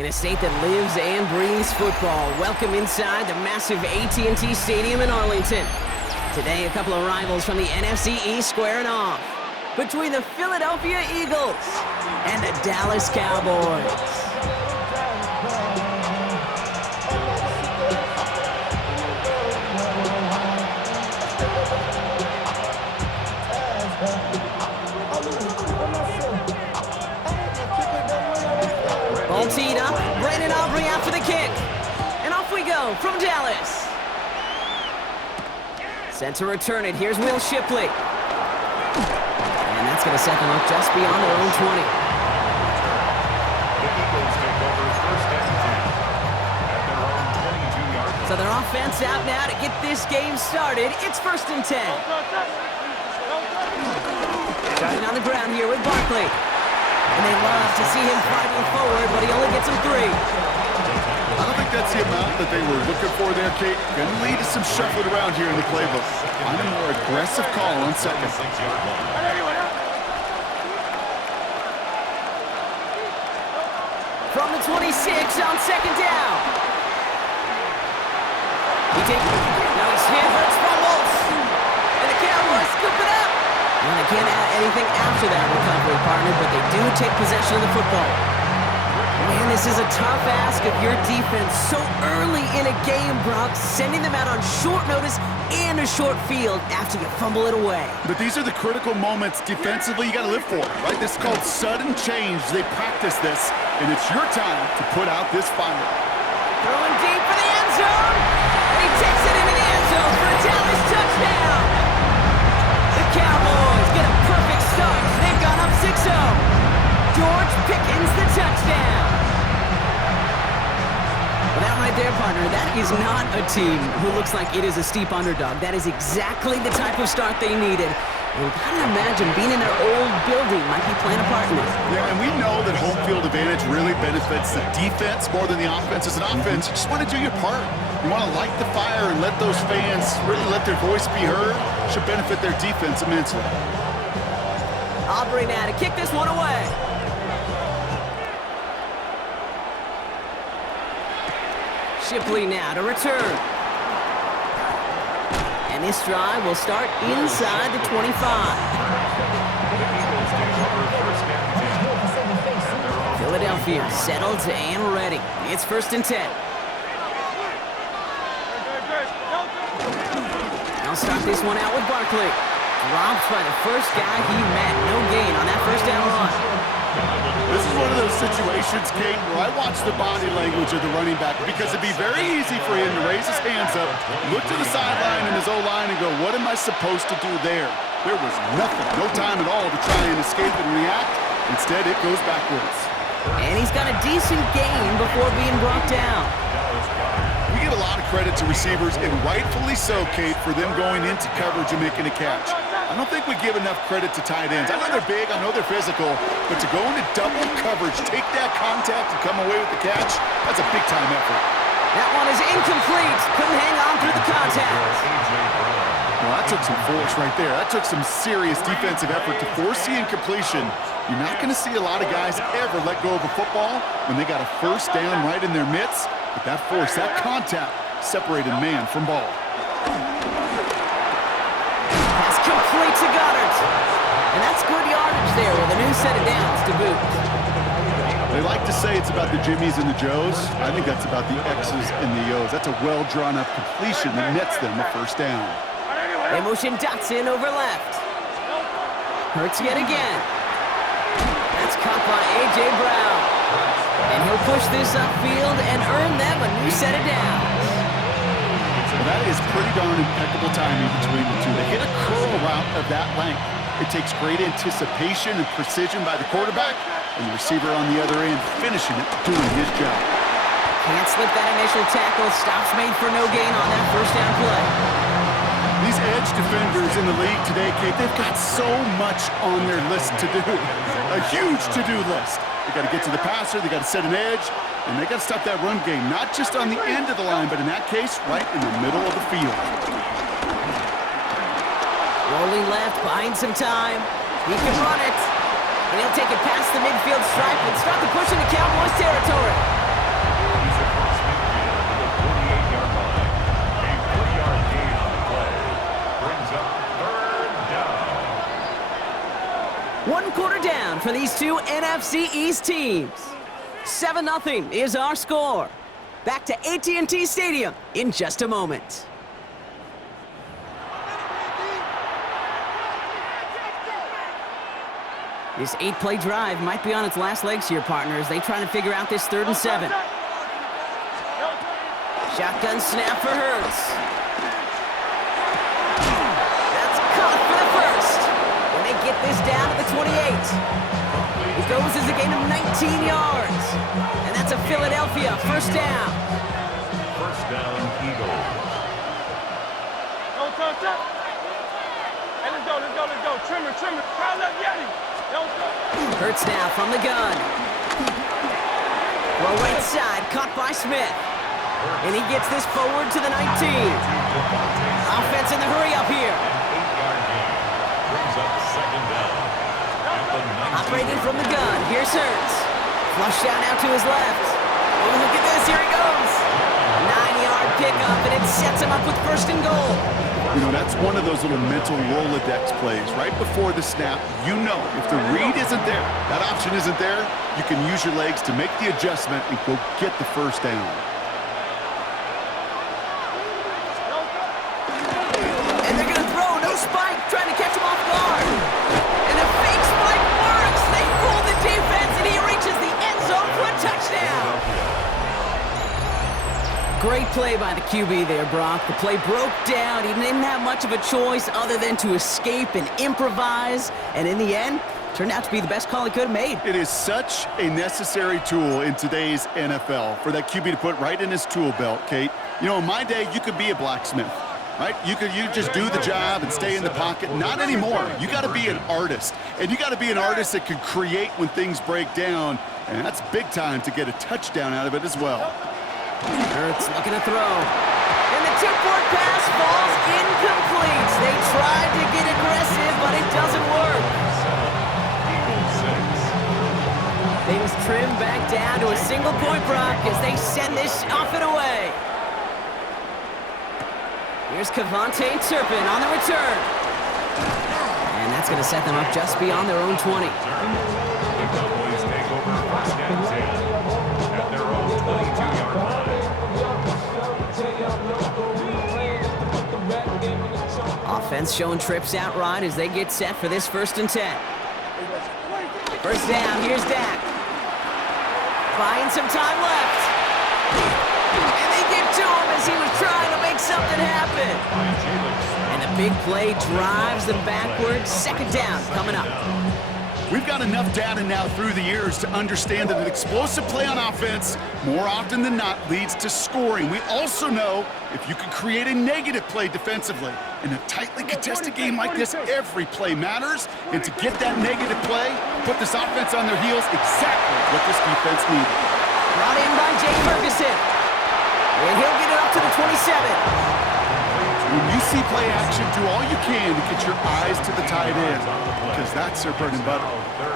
In a state that lives and breathes football, welcome inside the massive AT&T Stadium in Arlington. Today, a couple of rivals from the NFC East squaring off between the Philadelphia Eagles and the Dallas Cowboys. Ball teed up, Brandon Aubrey out for the kick. And off we go from Dallas. Set to return it, here's Will Shipley. And that's going to set them up just beyond their own 20. The Eagles take over first and 10 at their own 22-yard line. So their offense out now to get this game started. It's first and 10. Starting on the ground here with Barkley. And they love to see him fighting forward, but he only gets him 3. I don't think that's the amount that they were looking for there, Kate. Going to lead to some shuffling around here in the playbook. On a more aggressive call on second. From the 26 on second down. Nice hit, Hurts fumbles. And the Cowboys scoop it up. Well, they can't add anything after that recovery, partner, but they do take possession of the football. Man, this is a tough ask of your defense so early in a game, Brock, sending them out on short notice and a short field after you fumble it away. But these are the critical moments defensively you got to live for, right? This is called sudden change. They practice this, and it's your time to put out this fire. Throwing deep for the end zone, and he takes it into the end zone for a Dallas touchdown. The Cowboys get a perfect start. They've gone up 6-0. George Pickens the touchdown. Well, that right there, partner, that is not a team who looks like it is a steep underdog. That is exactly the type of start they needed. And you gotta imagine being in their old building might be playing a part in it. Yeah, and we know that home field advantage really benefits the defense more than the offense. As an offense, you just want to do your part. You want to light the fire and let those fans really let their voice be heard. Should benefit their defense immensely. Aubrey now to kick this one away. Shipley now to return. And this drive will start inside the 25. Philadelphia settled and ready. It's first and 10. I'll start this one out with Barkley. Dropped by the first guy he met. No gain on that first down run. This is one of those situations, Kate, where I watch the body language of the running back because it'd be very easy for him to raise his hands up, look to the sideline and his O-line and go, what am I supposed to do there? There was nothing, no time at all to try and escape and react. Instead, it goes backwards. And he's got a decent gain before being brought down. We give a lot of credit to receivers, and rightfully so, Kate, for them going into coverage and making a catch. I don't think we give enough credit to tight ends. I know they're big, I know they're physical, but to go into double coverage, take that contact, and come away with the catch, that's a big-time effort. That one is incomplete. Couldn't hang on through the contact. Well, that took some force right there. That took some serious defensive effort to force the incompletion. You're not going to see a lot of guys ever let go of a football when they got a first down right in their midst, but that force, that contact, separated man from ball. Pass complete to Goddard. And that's good yardage there with a new set of downs to boot. They like to say it's about the Jimmies and the Joes. I think that's about the X's and the O's. That's a well-drawn-up completion that nets them a first down. They motion Dotson over left. Hurts yet again. That's caught by A.J. Brown. And he'll push this upfield and earn them a new set of downs. Well, that is pretty darn impeccable timing between the two. They hit a curl route of that length. It takes great anticipation and precision by the quarterback, and the receiver on the other end finishing it, doing his job. Can't slip that initial tackle. Stops made for no gain on that first down play. These edge defenders in the league today, Kate, they've got so much on their list to do. A huge to-do list. They got to get to the passer, they got to set an edge, and they got to stop that run game, not just on the end of the line, but in that case, right in the middle of the field. Rolling left, buying some time. He can run it. And he'll take it past the midfield stripe and start the push into Cowboys territory. for these two NFC East teams. 7-0 is our score. Back to AT&T Stadium in just a moment. This 8-play drive might be on its last legs here, partners. They trying to figure out this 3rd and 7. Shotgun snap for Hurts. That's caught for the first. And they get this down to the 28. It goes as a gain of 19 yards. And that's a Philadelphia first down. First down, Eagles. Hey, let's go. Trimmer. Call up Yeti. Hurts now from the gun. Well, right side, caught by Smith. And he gets this forward to the 19. Offense in the hurry up here. 8-yard gain. Brings up second down. At the 19. Operating from the gun. Here's Hurts. Flush out now to his left. Oh, look at this. Here he goes. 9-yard pickup, and it sets him up with 1st and goal. You know, that's one of those little mental Rolodex plays. Right before the snap, you know if the read isn't there, that option isn't there, you can use your legs to make the adjustment and go get the first down. And they're going to throw. No spike. Trying to catch him off guard. And a fake spike works. They fool the defense, and he reaches the end zone for a touchdown. Great play by the QB there, Brock. The play broke down. He didn't have much of a choice other than to escape and improvise. And in the end, turned out to be the best call he could have made. It is such a necessary tool in today's NFL for that QB to put right in his tool belt, Kate. You know, in my day, you could be a blacksmith, right? You just do the job and stay in the pocket. Not anymore. You got to be an artist. And you got to be an artist that can create when things break down. And that's big time to get a touchdown out of it as well. Hurts looking to throw. And the tip-forward pass falls incomplete. They tried to get aggressive, but it doesn't work. Things trimmed back down to a single-point Brock as they send this off and away. Here's Kevontae Turpin on the return. And that's going to set them up just beyond their own 20. The Cowboys take over first and 10 at their own 22-yard line. Offense showing trips out right as they get set for this 1st and 10. First down, here's Dak. Buying some time left. And they get to him as he was trying to make something happen. And the big play drives them backwards. 2nd down coming up. We've got enough data now through the years to understand that an explosive play on offense, more often than not, leads to scoring. We also know if you can create a negative play defensively. In a tightly contested game like this, every play matters. And to get that negative play, put this offense on their heels, exactly what this defense needed. Brought in by Jay Ferguson. And he'll get it up to the 27. When you see play action, do all you can to get your eyes to the tight end, because that's their bread and butter.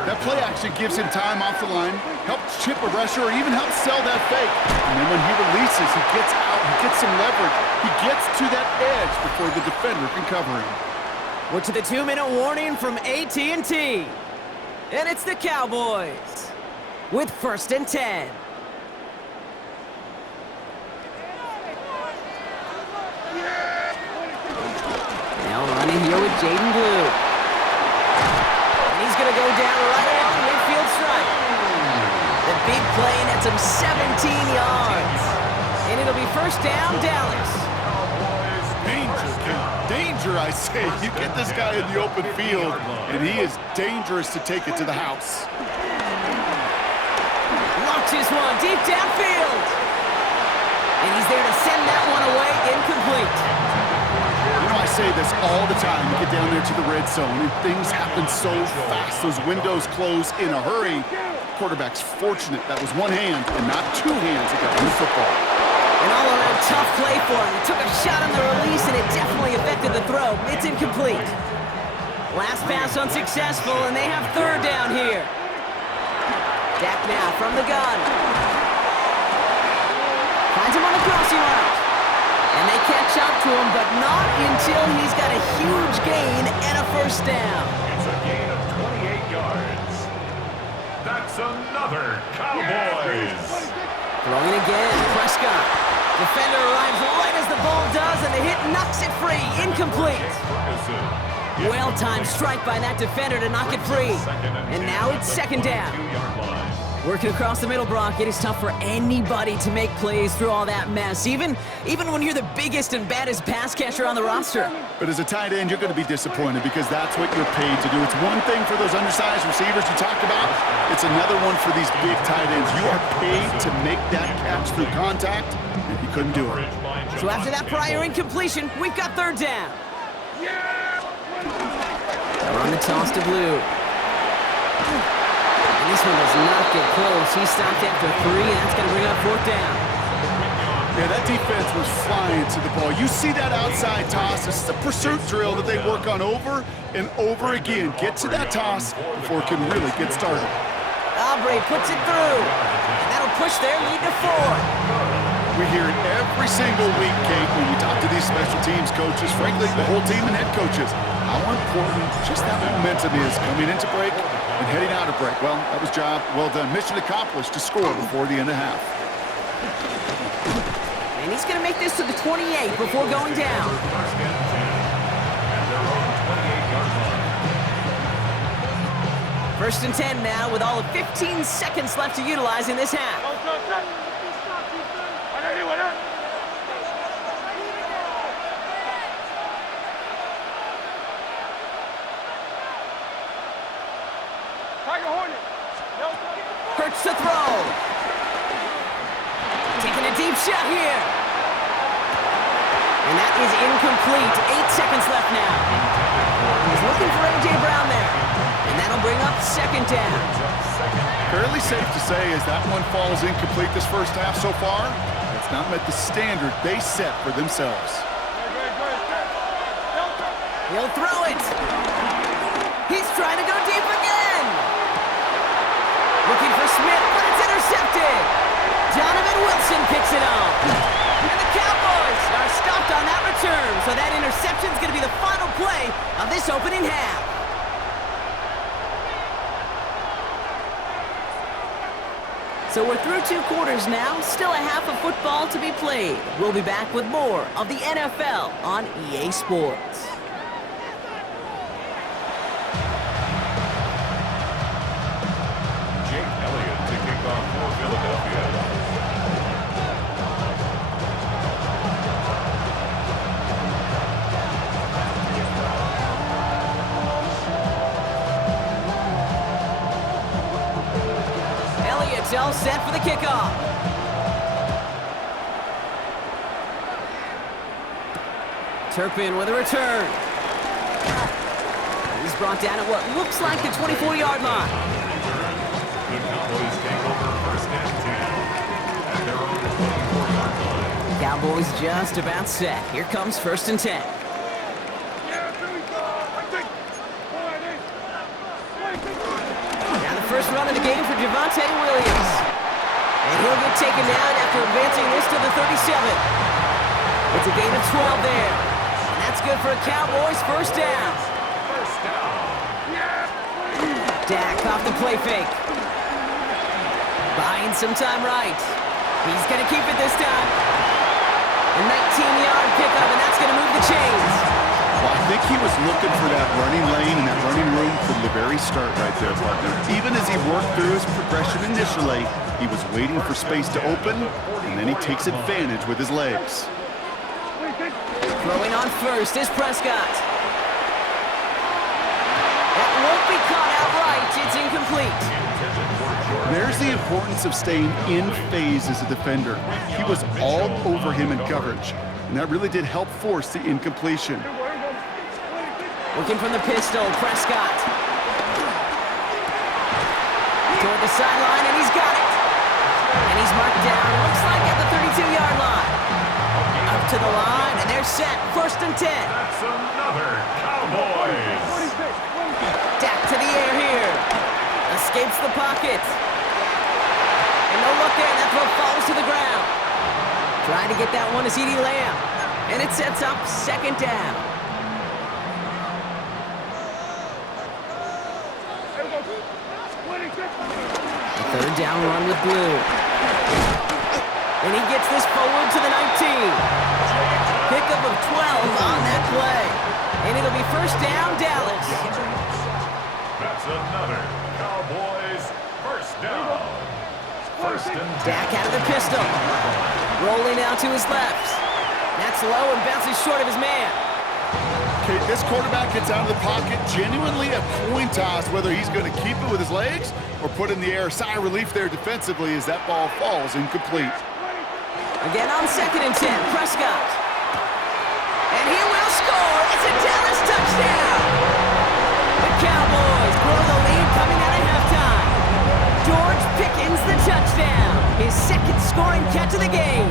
That play action gives him time off the line, helps chip a rusher, or even helps sell that fake. And then when he releases, he gets out, he gets some leverage. He gets to that edge before the defender can cover him. We're to the 2-minute warning from AT&T. And it's the Cowboys with 1st and 10. Running here with Jaden Blue. And he's going to go down right along midfield stripe. The big play nets him 17 yards. And it'll be 1st down, Dallas. Danger, I say. You get this guy in the open field, and he is dangerous to take it to the house. Launches one deep downfield. And he's there to send that one away incomplete. I say this all the time. You get down there to the red zone, and things happen so fast. Those windows close in a hurry. Quarterback's fortunate that was one hand and not two hands that got in the football. An all-around tough play for him. He took a shot on the release, and it definitely affected the throw. It's incomplete. Last pass unsuccessful, and they have 3rd down here. Dak now from the gun. Finds him on the crossing route. And they catch up to him, but not until he's got a huge gain and a 1st down. It's a gain of 28 yards. That's another Cowboys. Throwing again, Prescott. Defender arrives right as the ball does, and the hit knocks it free. Incomplete. Well-timed strike by that defender to knock it free. And now it's second down. Working across the middle, Brock. It is tough for anybody to make plays through all that mess, even when you're the biggest and baddest pass catcher on the roster. But as a tight end, you're going to be disappointed because that's what you're paid to do. It's one thing for those undersized receivers you talked about. It's another one for these big tight ends. You are paid to make that catch through contact, and he couldn't do it. So after that prior incompletion, we've got third down. They're on the toss to Blue. And this one does not get close. He stopped after 3, and that's going to bring up fourth down. Yeah, that defense was flying to the ball. You see that outside toss. This is a pursuit drill that they work on over and over again. Get to that toss before it can really get started. Aubrey puts it through. And that'll push their lead to 4. We hear it every single week, Kate, when you talk to these special teams coaches, frankly, the whole team and head coaches, how important just that momentum is coming into break and heading out of break. Well, that was job well done. Mission accomplished to score before the end of half. And he's going to make this to the 28 before going down. First and 10 now with all of 15 seconds left to utilize in this half. Hurts to throw. Taking a deep shot here. And that is incomplete. 8 seconds left now. He's looking for A.J. Brown there. And that'll bring up second down. Fairly safe to say as that one falls incomplete this first half so far, it's not met the standard they set for themselves. He'll throw it. He's trying to go deep again. Looking for Smith, but it's intercepted. Donovan Wilson picks it up. And the Cowboys are stopped on that return. So that interception's going to be the final play of this opening half. So we're through 2 quarters now. Still a half of football to be played. We'll be back with more of the NFL on EA Sports. All set for the kickoff. Turpin with a return. He's brought down at what looks like the 24-yard line. The Cowboys take over first and 10 at their own 24-yard line. Cowboys just about set. Here comes first and 10. First run of the game for Javonte Williams. And he'll get taken down after advancing this to the 37. It's a gain of 12 there. And that's good for a Cowboys first down. Dak off the play fake. Buying some time right. He's going to keep it this time. A 19-yard pickup, and that's going to move the chains. Well, I think he was looking for that running lane and that running room from the very start right there, partner. Even as he worked through his progression initially, he was waiting for space to open, and then he takes advantage with his legs. Throwing on first is Prescott. That won't be caught outright. It's incomplete. There's the importance of staying in phase as a defender. He was all over him in coverage, and that really did help force the incompletion. Looking from the pistol, Prescott. Toward the sideline, and he's got it. And he's marked down, looks like at the 32-yard line. Up to the line, and they're set. First and 10. That's another Cowboys. Dak to the air here. Escapes the pocket. And no look there, that throw falls to the ground. Trying to get that one to CeeDee Lamb. And it sets up second down. Third down run with Blue. And he gets this forward to the 19. Pickup of 12 on that play. And it'll be first down, Dallas. That's another Cowboys first down. First and 10. Dak out of the pistol. Rolling out to his left. That's low and bounces short of his man. Okay, this quarterback gets out of the pocket, genuinely a coin toss whether he's going to keep it with his legs or put in the air. Sigh of relief there defensively as that ball falls incomplete. Again on 2nd and 10, Prescott. And he will score. It's a Dallas touchdown. The Cowboys grow the lead coming out of halftime. George Pickens the touchdown. His second scoring catch of the game.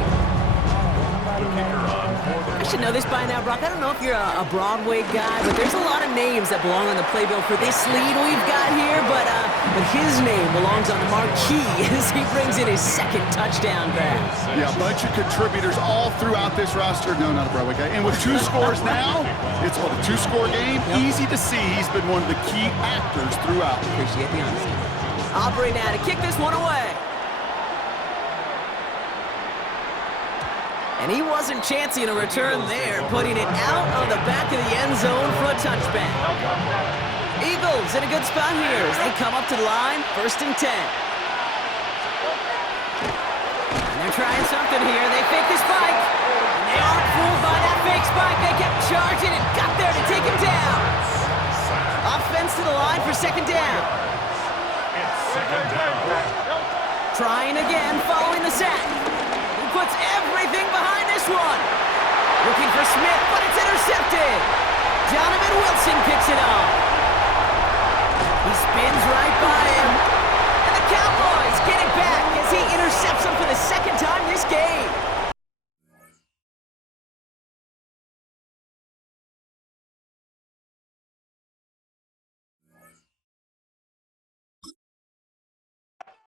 I should know this by now, Brock. I don't know if you're a Broadway guy, but there's a lot of names that belong on the playbill for this lead we've got here, but his name belongs on the marquee as he brings in his second touchdown grab. Yeah, a bunch of contributors all throughout this roster. No, not a Broadway guy. And with 2 scores now, it's a 2-score game. Yep. Easy to see he's been one of the key actors throughout. Appreciate the honesty. Aubrey now to kick this one away. And he wasn't chancing a return there, putting it out on the back of the end zone for a touchback. Eagles in a good spot here as they come up to the line, 1st and 10. And they're trying something here. They fake the spike. And they aren't fooled by that fake spike. They kept charging and got there to take him down. Offense to the line for 2nd down. Trying again following the sack. Puts everything behind this one. Looking for Smith, but it's intercepted. Donovan Wilson picks it up. He spins right